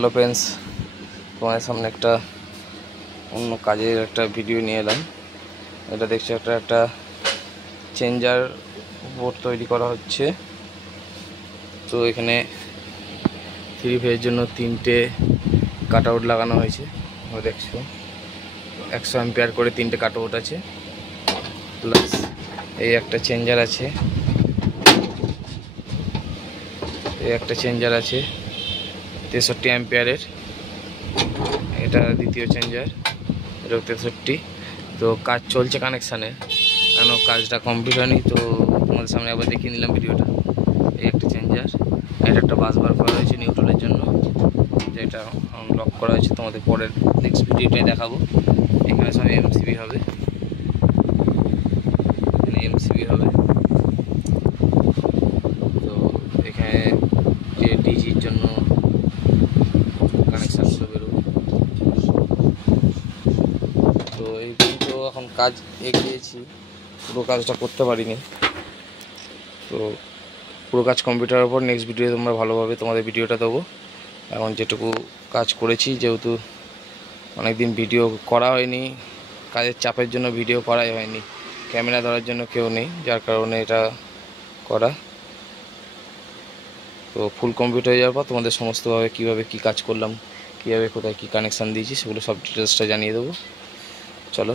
Hello friends, তোমাদের সামনে একটা অন্য কাজের একটা ভিডিও নিয়ে এলাম। এটা দেখছি একটা চেঞ্জার বোর্ড তৈরি করা হচ্ছে। তো এখানে 3 ফেজের জন্য 3টে কাট আউট লাগানো হয়েছে। দেখছো 100 অ্যাম্পিয়ার করে 3টে কাট আউট আছে, প্লাস এই একটা চেঞ্জার আছে, এই একটা চেঞ্জার আছে 63 অ্যাম্পিয়ারের। এটা দ্বিতীয় চেঞ্জার, এটা 63। তো কাজ চলছে কানেকশানে, কেন কাজটা কমপ্লিট হয়নি। তো তোমাদের সামনে আবার দেখিয়ে নিলাম ভিডিওটা। এই একটা চেঞ্জার, এটা একটা বাস বার করা হয়েছে নিউট্রালের জন্য, যেটা লক করা হয়েছে। তোমাদের পরের নেক্সট ভিডিওটাই দেখাবো। এখানে সব এমসিবি হবে, এখানে এমসিবি হবে। তো এখানে যে ডিজির জন্য কানেকশানগুলো বেরোবে। তো এই তো এখন কাজ এগিয়েছি, পুরো কাজটা করতে পারিনি। তো পুরো কাজ কম্পিউটারের উপর নেক্সট ভিডিও তোমরা ভালোভাবে তোমাদের ভিডিওটা দেবো। এখন যেটুকু কাজ করেছি, যেহেতু অনেক দিন ভিডিও করা হয়নি, কাজের চাপের জন্য ভিডিও করাই হয়নি, ক্যামেরা ধরার জন্য কেউ নেই, যার কারণে এটা করা। তো ফুল কমপ্লিট হয়ে যাওয়ার পর তোমাদের সমস্তভাবে কীভাবে কী কাজ করলাম, কীভাবে কোথায় কী কানেকশান দিয়েছি, সেগুলো সব ডিটেলসটা জানিয়ে দেবো। চলো।